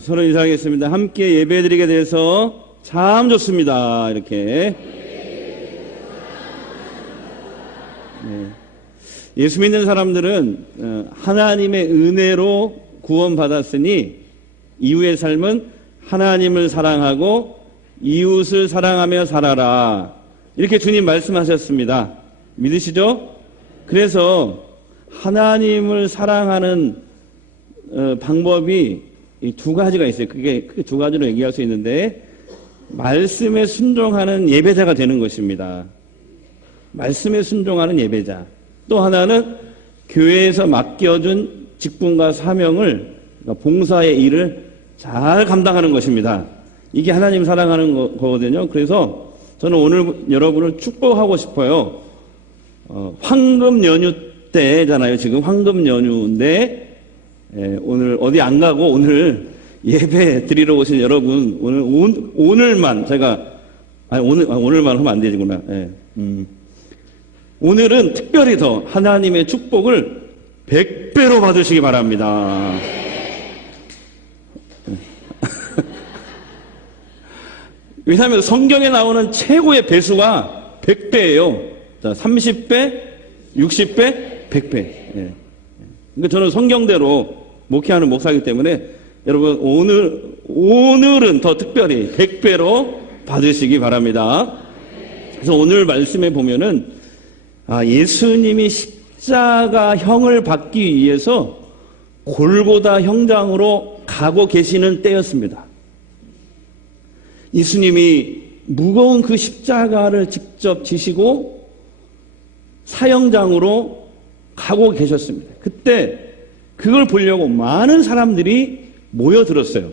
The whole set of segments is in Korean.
서로 인사하겠습니다. 함께 예배드리게 돼서 참 좋습니다. 이렇게. 네. 예수 믿는 사람들은 하나님의 은혜로 구원받았으니 이후의 삶은 하나님을 사랑하고 이웃을 사랑하며 살아라. 이렇게 주님 말씀하셨습니다. 믿으시죠? 그래서 하나님을 사랑하는 방법이 이 두 가지가 있어요. 그게 두 가지로 얘기할 수 있는데, 말씀에 순종하는 예배자가 되는 것입니다. 말씀에 순종하는 예배자. 또 하나는 교회에서 맡겨준 직분과 사명을, 그러니까 봉사의 일을 잘 감당하는 것입니다. 이게 하나님 사랑하는 거거든요. 그래서 저는 오늘 여러분을 축복하고 싶어요. 황금 연휴 때잖아요. 지금 황금 연휴인데, 오늘 어디 안 가고 오늘 예배 드리러 오신 여러분, 오늘만 제가, 오늘만 하면 안 되지구나. 오늘은 특별히 더 하나님의 축복을 100배로 받으시기 바랍니다. 왜냐하면 성경에 나오는 최고의 배수가 100배예요. 자, 30배, 60배, 100배. 그러니까 저는 성경대로 목회하는 목사이기 때문에 여러분 오늘은 더 특별히 100배로 받으시기 바랍니다. 그래서 오늘 말씀에 보면은 예수님이 십자가형을 받기 위해서 골고다 형장으로 가고 계시는 때였습니다. 예수님이 무거운 그 십자가를 직접 지시고 사형장으로 가고 계셨습니다. 그때 그걸 보려고 많은 사람들이 모여들었어요.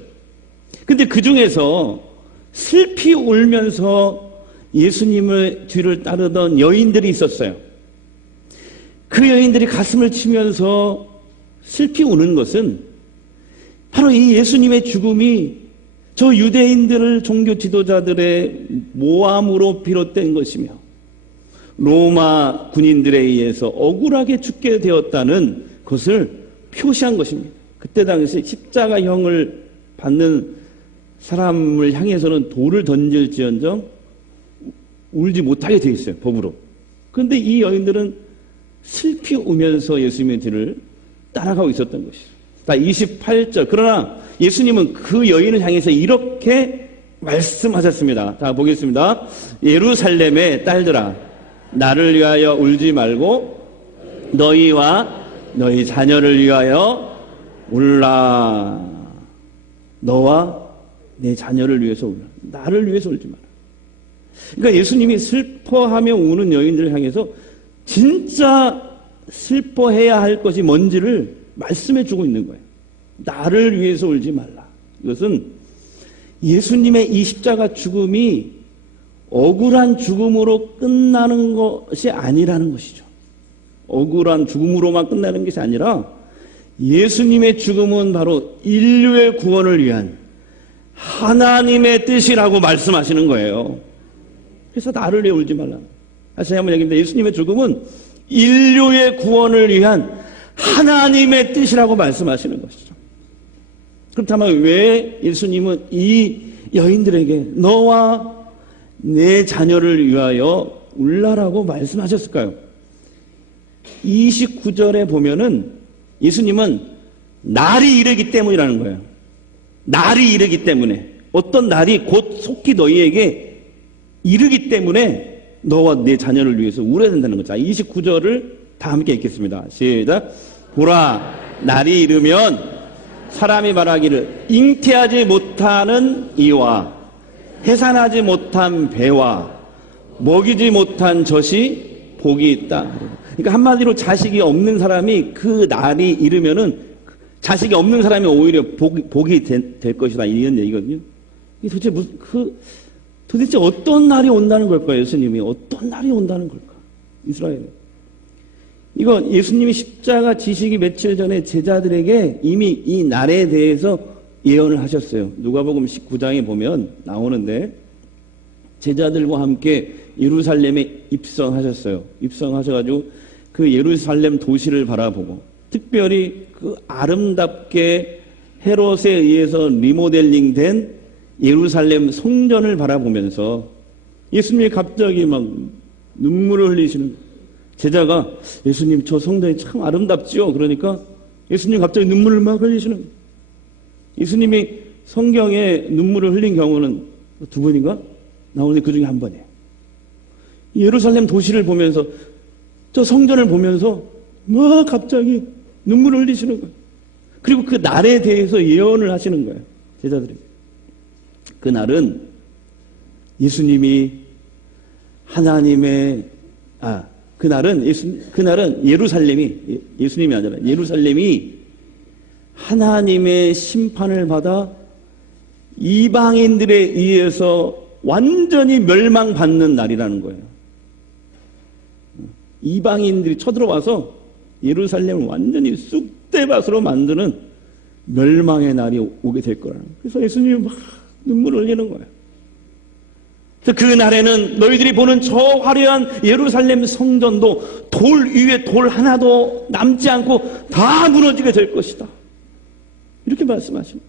근데 그 중에서 슬피 울면서 예수님의 뒤를 따르던 여인들이 있었어요. 그 여인들이 가슴을 치면서 슬피 우는 것은 바로 이 예수님의 죽음이 저 유대인들을 종교 지도자들의 모함으로 비롯된 것이며 로마 군인들에 의해서 억울하게 죽게 되었다는 것을 표시한 것입니다. 그때 당시 십자가형을 받는 사람을 향해서는 돌을 던질지언정 울지 못하게 되어 있어요. 법으로. 그런데 이 여인들은 슬피 우면서 예수님의 뒤를 따라가고 있었던 것이죠. 자, 28절. 그러나 예수님은 그 여인을 향해서 이렇게 말씀하셨습니다. 자, 보겠습니다. 예루살렘의 딸들아, 나를 위하여 울지 말고 너희와 너희 자녀를 위하여 울라. 너와 내 자녀를 위해서 울라. 나를 위해서 울지 마라. 그러니까 예수님이 슬퍼하며 우는 여인들을 향해서 진짜 슬퍼해야 할 것이 뭔지를 말씀해 주고 있는 거예요. 나를 위해서 울지 말라. 이것은 예수님의 이 십자가 죽음이 억울한 죽음으로 끝나는 것이 아니라는 것이죠. 억울한 죽음으로만 끝나는 것이 아니라 예수님의 죽음은 바로 인류의 구원을 위한 하나님의 뜻이라고 말씀하시는 거예요. 그래서 나를 위해 울지 말라. 다시 한번 얘기합니다. 예수님의 죽음은 인류의 구원을 위한 하나님의 뜻이라고 말씀하시는 것이죠. 그렇다면 왜 예수님은 이 여인들에게 너와 내 자녀를 위하여 울라라고 말씀하셨을까요? 29절에 보면은 예수님은 날이 이르기 때문이라는 거예요. 날이 이르기 때문에, 어떤 날이 곧 속히 너희에게 이르기 때문에 너와 내 자녀를 위해서 울어야 된다는 거죠. 29절을 다 함께 읽겠습니다. 시작. 보라, 날이 이르면 사람이 말하기를 잉태하지 못하는 이와 해산하지 못한 배와 먹이지 못한 젖이 복이 있다. 그러니까 한마디로 자식이 없는 사람이 그 날이 이르면은 자식이 없는 사람이 오히려 복이 될 것이다. 이런 얘기거든요. 도대체 어떤 날이 온다는 걸까요? 예수님이 어떤 날이 온다는 걸까? 이스라엘에. 이거 예수님이 십자가 지시기 며칠 전에 제자들에게 이미 이 날에 대해서 예언을 하셨어요. 누가복음 19장에 보면 나오는데 제자들과 함께 예루살렘에 입성하셨어요. 입성하셔가지고 그 예루살렘 도시를 바라보고 특별히 그 아름답게 헤롯에 의해서 리모델링된 예루살렘 성전을 바라보면서 예수님이 갑자기 막 눈물을 흘리시는, 제자가 예수님 저 성전이 참 아름답지요. 그러니까 예수님 갑자기 눈물을 막 흘리시는, 예수님이 성경에 눈물을 흘린 경우는 두 번인가 나오는데 그 중에 한 번이에요. 예루살렘 도시를 보면서, 저 성전을 보면서 막 갑자기 눈물을 흘리시는 거예요. 그리고 그 날에 대해서 예언을 하시는 거예요, 제자들이. 그 날은 예수님이 하나님의, 그날은 예루살렘이, 예수님이 아니라 예루살렘이 하나님의 심판을 받아 이방인들에 의해서 완전히 멸망받는 날이라는 거예요. 이방인들이 쳐들어와서 예루살렘을 완전히 쑥대밭으로 만드는 멸망의 날이 오게 될 거라는 거예요. 그래서 예수님이 막 눈물을 흘리는 거예요. 그래서 그 날에는 너희들이 보는 저 화려한 예루살렘 성전도 돌 위에 돌 하나도 남지 않고 다 무너지게 될 것이다. 이렇게 말씀하십니다.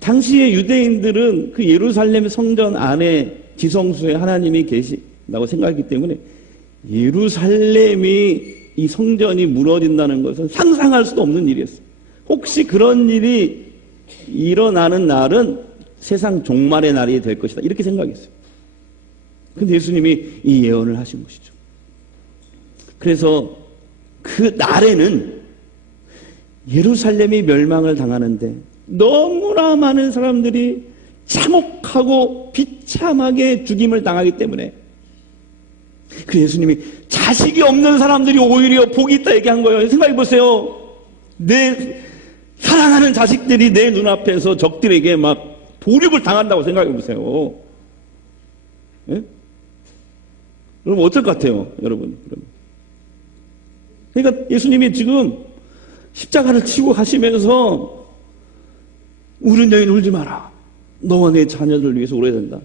당시의 유대인들은 그 예루살렘 성전 안에 지성소에 하나님이 계신다고 생각했기 때문에 예루살렘이, 이 성전이 무너진다는 것은 상상할 수도 없는 일이었어요. 혹시 그런 일이 일어나는 날은 세상 종말의 날이 될 것이다, 이렇게 생각했어요. 근데 예수님이 이 예언을 하신 것이죠. 그래서 그 날에는 예루살렘이 멸망을 당하는데 너무나 많은 사람들이 참혹하고 비참하게 죽임을 당하기 때문에, 그 예수님이 자식이 없는 사람들이 오히려 복이 있다 얘기한 거예요. 생각해 보세요. 내 사랑하는 자식들이 내 눈앞에서 적들에게 막 보륙을 당한다고 생각해 보세요. 예? 여러분 어떨 것 같아요, 여러분? 그러니까 예수님이 지금 십자가를 치고 가시면서 우는 여인 울지 마라. 너와 내 자녀들을 위해서 울어야 된다.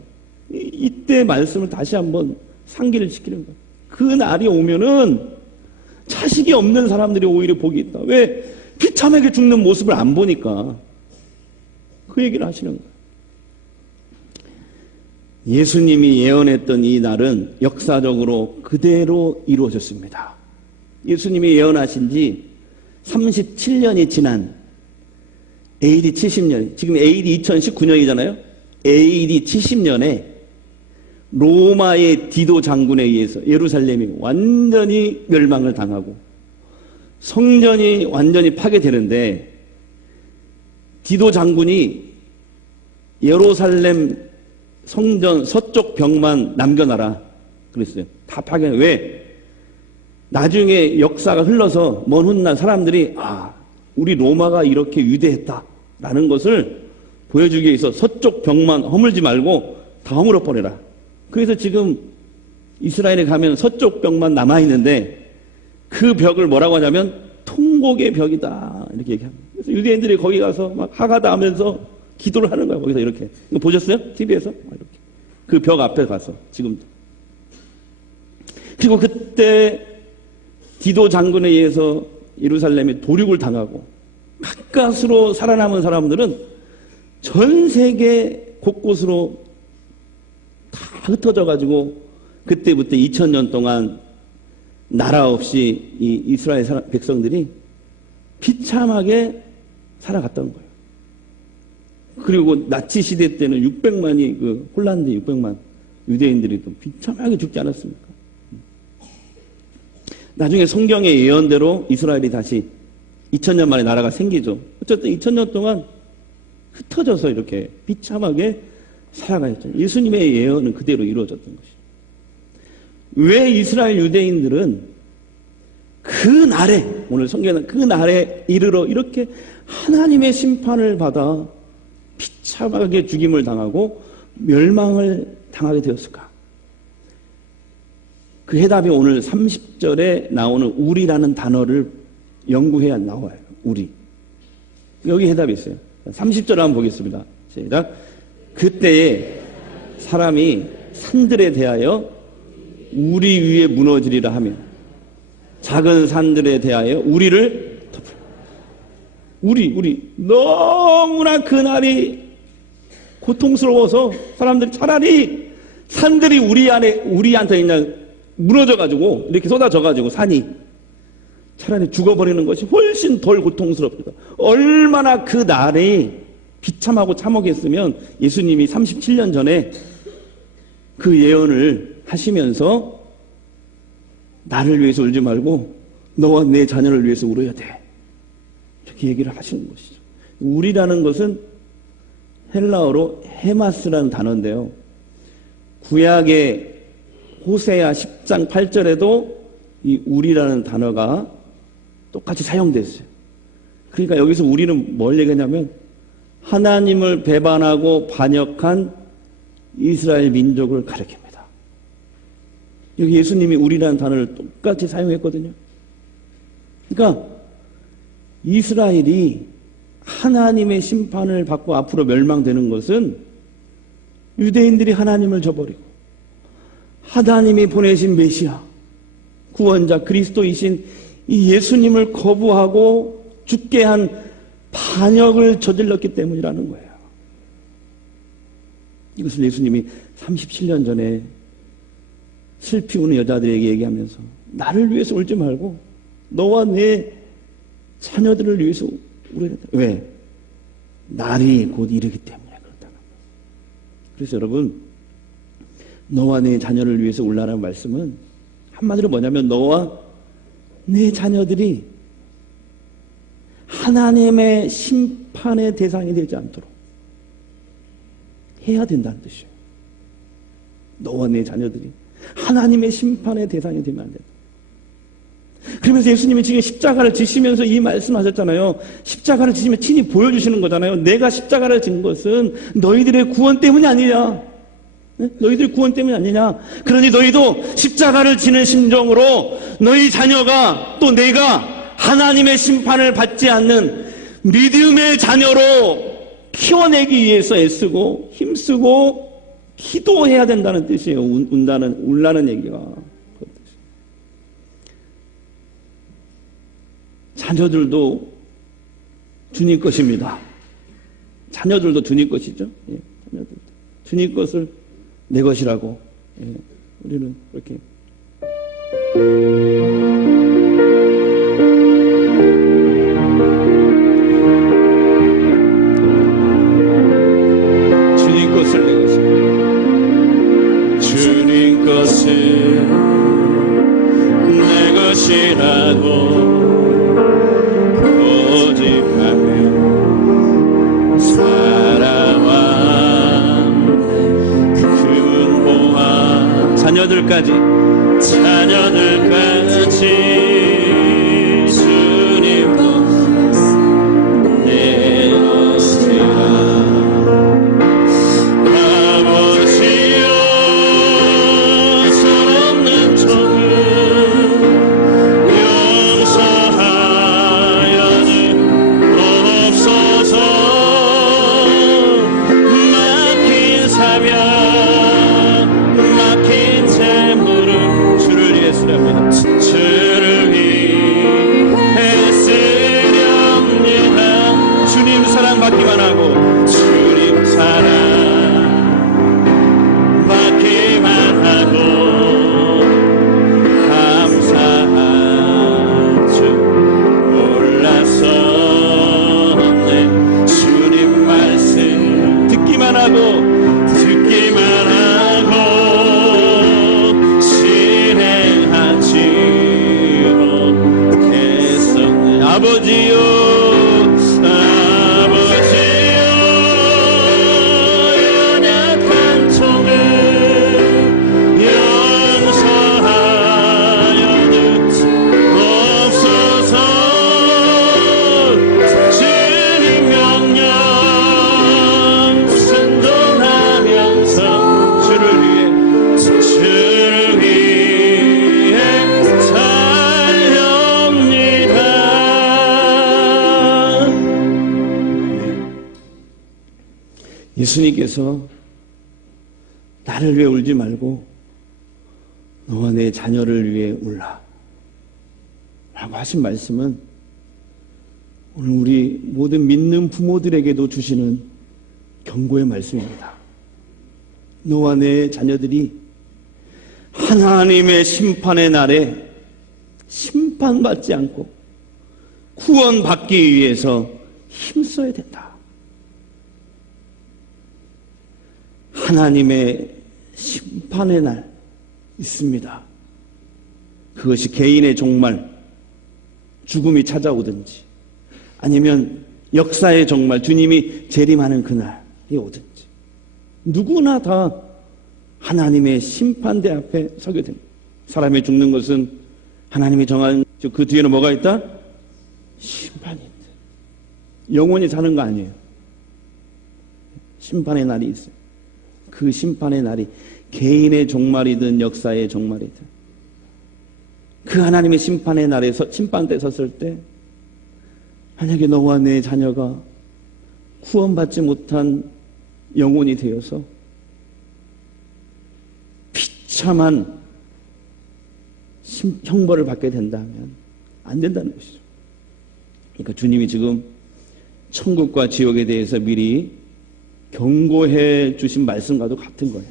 이때 말씀을 다시 한번 상기를 시키는 거예요. 그 날이 오면은 자식이 없는 사람들이 오히려 복이 있다. 왜? 비참하게 죽는 모습을 안 보니까. 그 얘기를 하시는 거예요. 예수님이 예언했던 이 날은 역사적으로 그대로 이루어졌습니다. 예수님이 예언하신 지 37년이 지난 AD 70년, 지금 AD 2019년이잖아요. AD 70년에 로마의 디도 장군에 의해서 예루살렘이 완전히 멸망을 당하고 성전이 완전히 파괴되는데, 디도 장군이 예루살렘 성전 서쪽 벽만 남겨놔라 그랬어요. 다 파괴. 왜? 나중에 역사가 흘러서 먼 훗날 사람들이 우리 로마가 이렇게 위대했다라는 것을 보여주기 위해서 서쪽 벽만 허물지 말고 다 허물어 버려라. 그래서 지금 이스라엘에 가면 서쪽 벽만 남아있는데 그 벽을 뭐라고 하냐면 통곡의 벽이다, 이렇게 얘기합니다. 그래서 유대인들이 거기 가서 막 하가다 하면서 기도를 하는 거예요. 거기서 이렇게. 이거 보셨어요? TV에서? 이렇게. 그 벽 앞에 가서 지금도. 그리고 그때 디도 장군에 의해서 예루살렘에 도륙을 당하고 가까스로 살아남은 사람들은 전 세계 곳곳으로 다 흩어져가지고 그때부터 2000년 동안 나라 없이 이 이스라엘 백성들이 비참하게 살아갔던 거예요. 그리고 나치 시대 때는 600만이 그 홀란드 600만 유대인들이 또 비참하게 죽지 않았습니까? 나중에 성경의 예언대로 이스라엘이 다시 2000년 만에 나라가 생기죠. 어쨌든 2000년 동안 흩어져서 이렇게 비참하게 살아가셨죠. 예수님의 예언은 그대로 이루어졌던 것이죠. 왜 이스라엘 유대인들은 그 날에, 오늘 성경은 그 날에 이르러 이렇게 하나님의 심판을 받아 비참하게 죽임을 당하고 멸망을 당하게 되었을까? 그 해답이 오늘 30절에 나오는 우리라는 단어를 연구해야 나와요. 우리. 여기 해답이 있어요. 30절 한번 보겠습니다. 시작. 그때에 사람이 산들에 대하여 우리 위에 무너지리라 하며 작은 산들에 대하여 우리를 덮을. 우리 너무나 그날이 고통스러워서 사람들이 차라리 산들이 우리한테 그냥 무너져가지고 이렇게 쏟아져가지고 산이 차라리 죽어버리는 것이 훨씬 덜 고통스럽다. 얼마나 그 날이 비참하고 참혹했으면 예수님이 37년 전에 그 예언을 하시면서 나를 위해서 울지 말고 너와 내 자녀를 위해서 울어야 돼. 이렇게 얘기를 하시는 것이죠. 울이라는 것은 헬라어로 헤마스라는 단어인데요. 구약의 호세아 10장 8절에도 이 울이라는 단어가 똑같이 사용됐어요. 그러니까 여기서 우리는 뭘 얘기하냐면 하나님을 배반하고 반역한 이스라엘 민족을 가리킵니다. 여기 예수님이 우리라는 단어를 똑같이 사용했거든요. 그러니까 이스라엘이 하나님의 심판을 받고 앞으로 멸망되는 것은 유대인들이 하나님을 저버리고 하나님이 보내신 메시아 구원자 그리스도이신 이 예수님을 거부하고 죽게 한 반역을 저질렀기 때문이라는 거예요. 이것을 예수님이 37년 전에 슬피 우는 여자들에게 얘기하면서 나를 위해서 울지 말고 너와 내 자녀들을 위해서 울어야 된다. 왜? 날이 곧 이르기 때문에 그렇다는 거예요. 그래서 여러분 너와 내 자녀를 위해서 울라는 말씀은 한마디로 뭐냐면 너와 내 자녀들이 하나님의 심판의 대상이 되지 않도록 해야 된다는 뜻이에요. 너와 내 자녀들이 하나님의 심판의 대상이 되면 안 된다. 그러면서 예수님이 지금 십자가를 지시면서 이 말씀하셨잖아요. 십자가를 지시면 친히 보여주시는 거잖아요. 내가 십자가를 진 것은 너희들의 구원 때문이 아니냐. 네? 너희들의 구원 때문이 아니냐. 그러니 너희도 십자가를 지는 심정으로 너희 자녀가 또 내가 하나님의 심판을 받지 않는 믿음의 자녀로 키워내기 위해서 애쓰고 힘쓰고 기도해야 된다는 뜻이에요. 울라는 얘기가. 자녀들도 주님 것입니다. 자녀들도 주님 것이죠. 예, 자녀들도. 주님 것을 내 것이라고. 예, 우리는 그렇게. 주님 것을 내 것입니다. 주님 것을 내 것이라고 자녀들까지 주님 내 것이라. 아버지여 서없는 종을 용서하여 주옵소서. 막힌 사명 막힌 재물을 주를 위해 쓰렵니다. 주를 위해 쓰렵니다. 주님 사랑 받기만 하고 주님 사랑 받기만 하고 감사한 줄 몰랐었네. 주님 말씀 듣기만 하고 아버지요 아버지요 연약한 종을 용서하여 주옵소서. 주님 명령 순종하면서 주를 위해 예수님께서 나를 위해 울지 말고 너와 내 자녀를 위해 울라 라고 하신 말씀은 오늘 우리 모든 믿는 부모들에게도 주시는 경고의 말씀입니다. 너와 내 자녀들이 하나님의 심판의 날에 심판받지 않고 구원받기 위해서 힘써야 된다. 하나님의 심판의 날 있습니다. 그것이 개인의 종말, 죽음이 찾아오든지 아니면 역사의 종말, 주님이 재림하는 그날이 오든지 누구나 다 하나님의 심판대 앞에 서게 됩니다. 사람이 죽는 것은 하나님이 정한 그 뒤에는 뭐가 있다? 심판이 있다. 영원히 사는 거 아니에요. 심판의 날이 있어요. 그 심판의 날이 개인의 종말이든 역사의 종말이든 그 하나님의 심판의 날에서 심판대에 섰을 때 만약에 너와 내 자녀가 구원받지 못한 영혼이 되어서 비참한 형벌을 받게 된다면 안 된다는 것이죠. 그러니까 주님이 지금 천국과 지옥에 대해서 미리 경고해 주신 말씀과도 같은 거예요.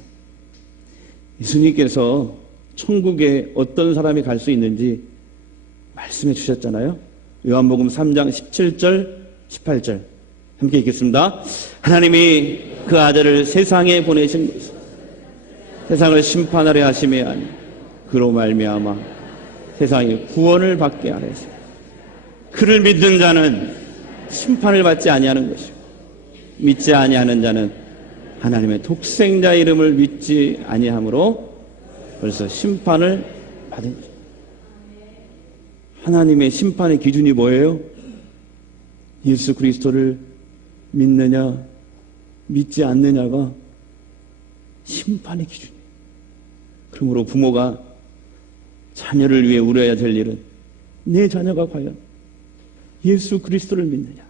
예수님께서 천국에 어떤 사람이 갈 수 있는지 말씀해 주셨잖아요. 요한복음 3장 17절 18절 함께 읽겠습니다. 하나님이 그 아들을 세상에 보내신 것은 세상을 심판하려 하심이 아니 그로 말미암아 세상이 구원을 받게 하려 하십니다. 그를 믿는 자는 심판을 받지 아니하는 것이고 믿지 아니하는 자는 하나님의 독생자 이름을 믿지 아니하므로 벌써 심판을 받은 것입니다. 하나님의 심판의 기준이 뭐예요? 예수 그리스도를 믿느냐 믿지 않느냐가 심판의 기준이에요. 그러므로 부모가 자녀를 위해 울어야 될 일은 내 자녀가 과연 예수 그리스도를 믿느냐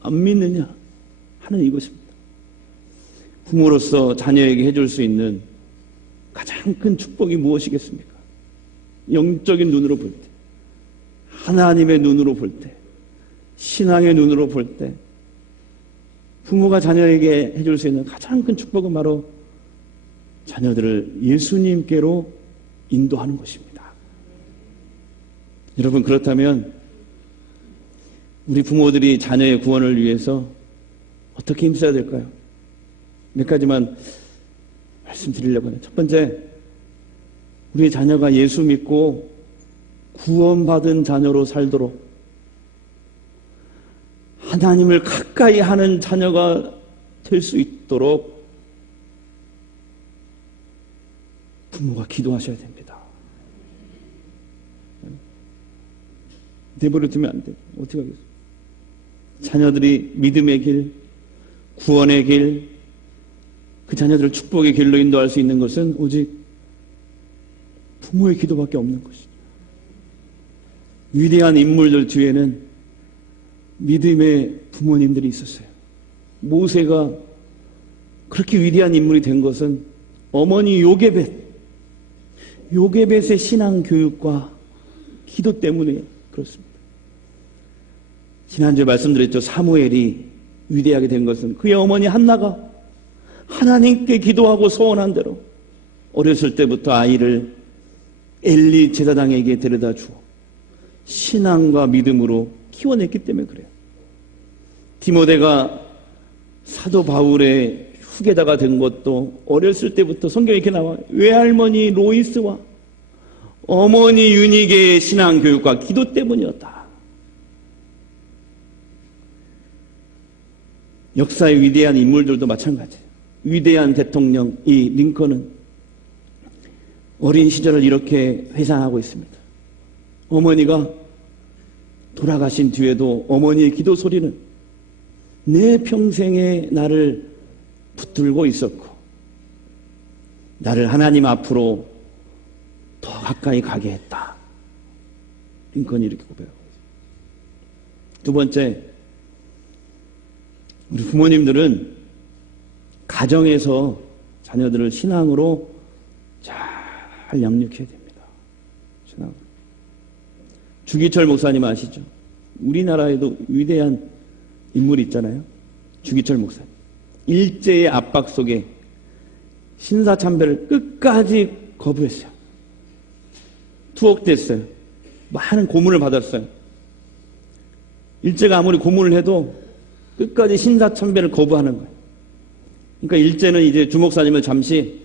안 믿느냐 하는 이것입니다. 부모로서 자녀에게 해줄 수 있는 가장 큰 축복이 무엇이겠습니까? 영적인 눈으로 볼 때, 하나님의 눈으로 볼 때, 신앙의 눈으로 볼 때 부모가 자녀에게 해줄 수 있는 가장 큰 축복은 바로 자녀들을 예수님께로 인도하는 것입니다. 여러분, 그렇다면 우리 부모들이 자녀의 구원을 위해서 어떻게 힘써야 될까요? 몇 가지만 말씀드리려고 해요. 첫 번째, 우리 자녀가 예수 믿고 구원받은 자녀로 살도록 하나님을 가까이 하는 자녀가 될 수 있도록 부모가 기도하셔야 됩니다. 내버려 두면 안 돼요. 어떻게 하겠어요? 자녀들이 믿음의 길, 구원의 길, 그 자녀들을 축복의 길로 인도할 수 있는 것은 오직 부모의 기도밖에 없는 것이죠. 위대한 인물들 뒤에는 믿음의 부모님들이 있었어요. 모세가 그렇게 위대한 인물이 된 것은 어머니 요게벳의 신앙 교육과 기도 때문에 그렇습니다. 지난주에 말씀드렸죠. 사무엘이 위대하게 된 것은 그의 어머니 한나가 하나님께 기도하고 소원한 대로 어렸을 때부터 아이를 엘리 제사장에게 데려다 주어 신앙과 믿음으로 키워냈기 때문에 그래요. 디모데가 사도 바울의 후계자가 된 것도 어렸을 때부터 성경에 이렇게 나와요. 외할머니 로이스와 어머니 유니게의 신앙 교육과 기도 때문이었다. 역사의 위대한 인물들도 마찬가지예요. 위대한 대통령 이 링컨은 어린 시절을 이렇게 회상하고 있습니다. 어머니가 돌아가신 뒤에도 어머니의 기도 소리는 내 평생에 나를 붙들고 있었고 나를 하나님 앞으로 더 가까이 가게 했다. 링컨이 이렇게 고백하고 있습니다. 두 번째, 우리 부모님들은 가정에서 자녀들을 신앙으로 잘 양육해야 됩니다. 신앙으로. 주기철 목사님 아시죠? 우리나라에도 위대한 인물이 있잖아요. 주기철 목사님. 일제의 압박 속에 신사참배를 끝까지 거부했어요. 투옥됐어요. 많은 고문을 받았어요. 일제가 아무리 고문을 해도 끝까지 신사참배를 거부하는 거예요. 그러니까 일제는 이제 주 목사님을 잠시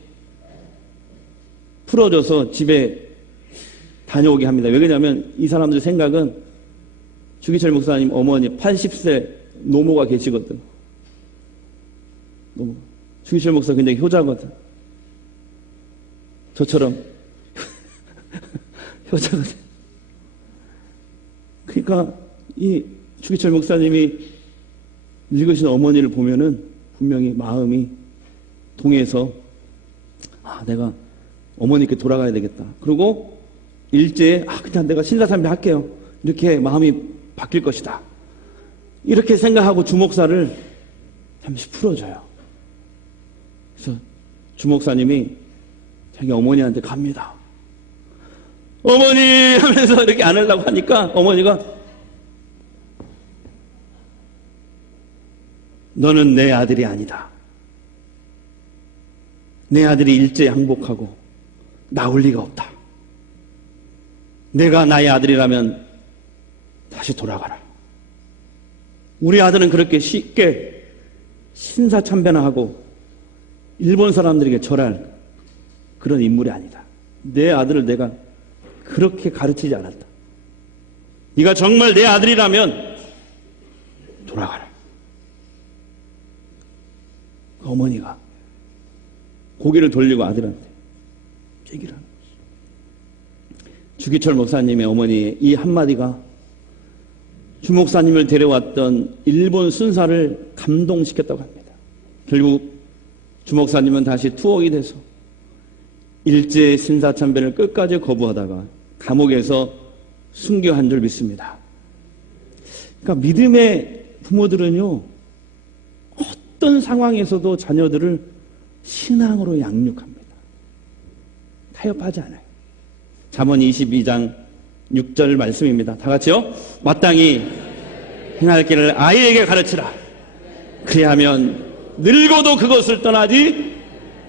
풀어줘서 집에 다녀오게 합니다. 왜 그러냐면 이 사람들 생각은 주기철 목사님 어머니 80세 노모가 계시거든. 주기철 목사 굉장히 효자거든. 저처럼 효자거든. 그러니까 이 주기철 목사님이 늙으신 어머니를 보면은 분명히 마음이 동해서 내가 어머니께 돌아가야 되겠다. 그리고 일제에 그냥 내가 신사참배 할게요. 이렇게 마음이 바뀔 것이다. 이렇게 생각하고 주목사를 잠시 풀어줘요. 그래서 주목사님이 자기 어머니한테 갑니다. 어머니 하면서 이렇게 안으려고 하니까 어머니가 너는 내 아들이 아니다. 내 아들이 일제에 항복하고 나올 리가 없다. 내가 나의 아들이라면 다시 돌아가라. 우리 아들은 그렇게 쉽게 신사참배나 하고 일본 사람들에게 절할 그런 인물이 아니다. 내 아들을 내가 그렇게 가르치지 않았다. 네가 정말 내 아들이라면 돌아가라. 어머니가 고개를 돌리고 아들한테 얘기를 하는 거죠. 주기철 목사님의 어머니의 이 한마디가 주 목사님을 데려왔던 일본 순사를 감동시켰다고 합니다. 결국 주 목사님은 다시 투옥이 돼서 일제 신사참배를 끝까지 거부하다가 감옥에서 순교한 줄 믿습니다. 그러니까 믿음의 부모들은요, 어떤 상황에서도 자녀들을 신앙으로 양육합니다. 타협하지 않아요. 잠언 22장 6절 말씀입니다. 다 같이요. 마땅히 행할 길을 아이에게 가르치라. 그리하면 늙어도 그것을 떠나지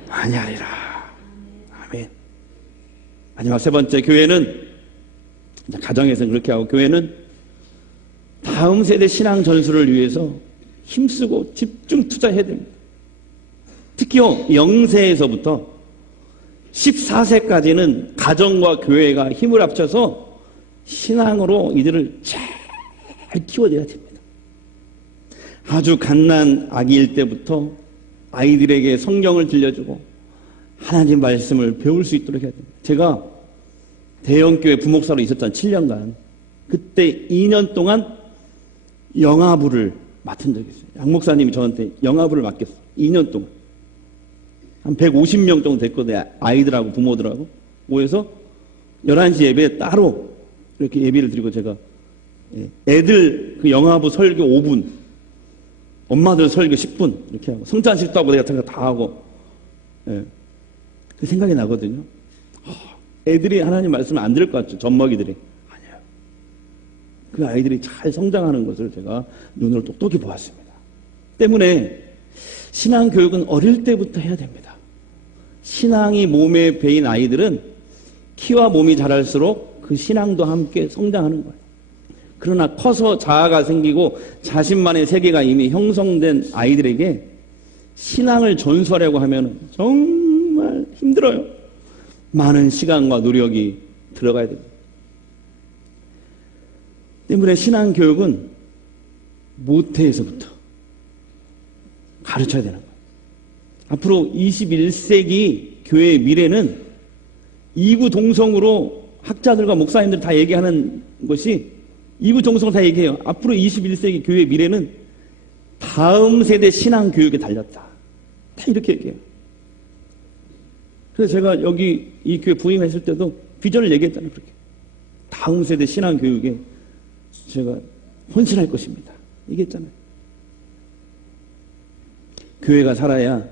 아니하리라. 아멘. 마지막 세 번째, 교회는 가정에서는 그렇게 하고, 교회는 다음 세대 신앙 전수를 위해서 힘쓰고 집중 투자해야 됩니다. 특히요 0세에서부터 14세까지는 가정과 교회가 힘을 합쳐서 신앙으로 이들을 잘 키워줘야 됩니다. 아주 갓난 아기일 때부터 아이들에게 성경을 들려주고 하나님 말씀을 배울 수 있도록 해야 됩니다. 제가 대형교회 부목사로 있었던 7년간 그때 2년 동안 영아부를 맡은 적이 있어요. 양 목사님이 저한테 영아부를 맡겼어요. 2년 동안. 한 150명 정도 됐거든요. 아이들하고 부모들하고 모여서 11시 예배에 따로 이렇게 예배를 드리고, 제가 애들 그 영아부 설교 5분, 엄마들 설교 10분 이렇게 하고, 성찬식도 하고 내가 다 하고, 그 생각이 나거든요. 애들이 하나님 말씀을 안 들을 것 같죠. 젖먹이들이. 아니에요. 그 아이들이 잘 성장하는 것을 제가 눈으로 똑똑히 보았습니다. 때문에 신앙교육은 어릴 때부터 해야 됩니다. 신앙이 몸에 배인 아이들은 키와 몸이 자랄수록 그 신앙도 함께 성장하는 거예요. 그러나 커서 자아가 생기고 자신만의 세계가 이미 형성된 아이들에게 신앙을 전수하려고 하면 정말 힘들어요. 많은 시간과 노력이 들어가야 됩니다. 때문에 신앙교육은 모태에서부터 가르쳐야 되는 거예요. 앞으로 21세기 교회의 미래는 이구동성으로 학자들과 목사님들 다 얘기하는 것이, 이구동성으로 다 얘기해요. 앞으로 21세기 교회의 미래는 다음 세대 신앙교육에 달렸다. 다 이렇게 얘기해요. 그래서 제가 여기 이 교회 부임했을 때도 비전을 얘기했잖아요. 그렇게 다음 세대 신앙교육에 제가 헌신할 것입니다. 얘기했잖아요. 교회가 살아야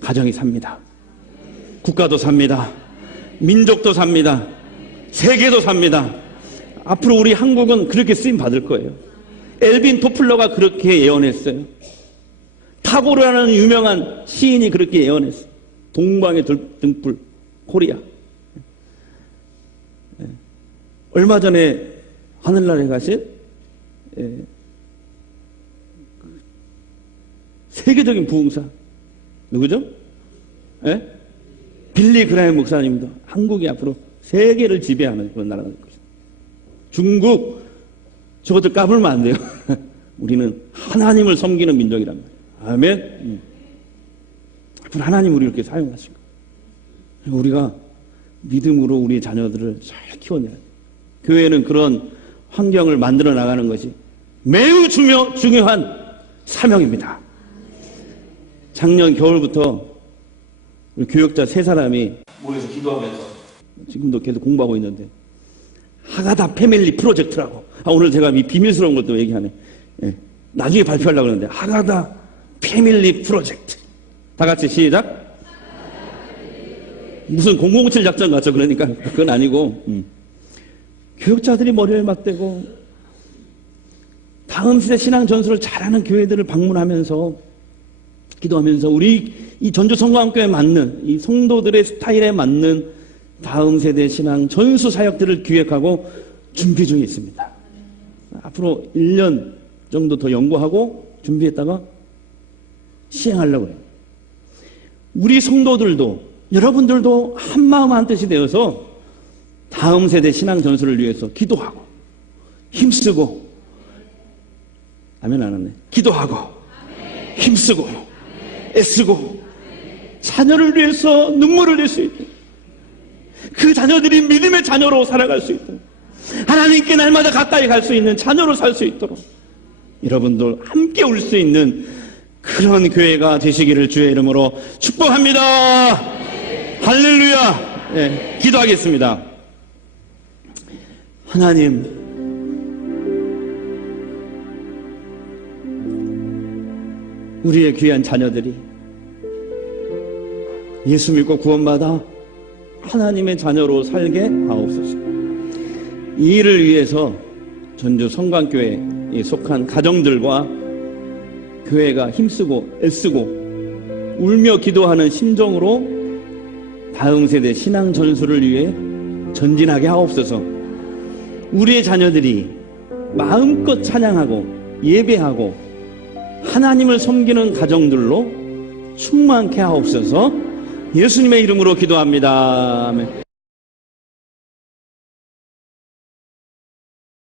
가정이 삽니다. 국가도 삽니다. 민족도 삽니다. 세계도 삽니다. 앞으로 우리 한국은 그렇게 쓰임 받을 거예요. 엘빈 토플러가 그렇게 예언했어요. 타고르라는 유명한 시인이 그렇게 예언했어요. 동방의 등불 코리아. 얼마 전에 하늘나라에 가신 세계적인 부흥사 누구죠? 빌리 그라햄 목사님도 한국이 앞으로 세계를 지배하는 그런 나라가 될 것입니다. 중국 저것들 까불면 안 돼요. 우리는 하나님을 섬기는 민족이란 말이에요. 아멘. 앞으로 하나님 우리 이렇게 사용하실 거예요. 우리가 믿음으로 우리 자녀들을 잘 키워내야 돼요. 교회는 그런 환경을 만들어 나가는 것이 매우 중요한 사명입니다. 작년 겨울부터 우리 교역자 3사람이 모여서 기도하면서 지금도 계속 공부하고 있는데 하가다 패밀리 프로젝트라고. 오늘 제가 이 비밀스러운 것도 얘기하네. 나중에 발표하려고 하는데 하가다 패밀리 프로젝트. 다 같이 시작. 무슨 007 작전 같죠. 그러니까 그건 아니고 교역자들이 머리를 맞대고 다음 세대 신앙 전수를 잘하는 교회들을 방문하면서 기도하면서 우리 이 전주성광교회에 맞는 이 성도들의 스타일에 맞는 다음 세대 신앙 전수 사역들을 기획하고 준비 중에 있습니다. 앞으로 1년 정도 더 연구하고 준비했다가 시행하려고 해요. 우리 성도들도 여러분들도 한마음 한뜻이 되어서 다음 세대 신앙 전수를 위해서 기도하고 힘쓰고 아멘 안 하네. 기도하고 힘쓰고 애쓰고 자녀를 위해서 눈물을 흘릴 수 있도록 그 자녀들이 믿음의 자녀로 살아갈 수 있도록 하나님께 날마다 가까이 갈 수 있는 자녀로 살 수 있도록 여러분들 함께 올 수 있는 그런 교회가 되시기를 주의 이름으로 축복합니다. 할렐루야. 네, 기도하겠습니다. 하나님, 우리의 귀한 자녀들이 예수 믿고 구원받아 하나님의 자녀로 살게 하옵소서. 이 일을 위해서 전주 성광교회에 속한 가정들과 교회가 힘쓰고 애쓰고 울며 기도하는 심정으로 다음 세대 신앙 전수를 위해 전진하게 하옵소서. 우리의 자녀들이 마음껏 찬양하고 예배하고 하나님을 섬기는 가정들로 충만케 하옵소서. 예수님의 이름으로 기도합니다. 아멘.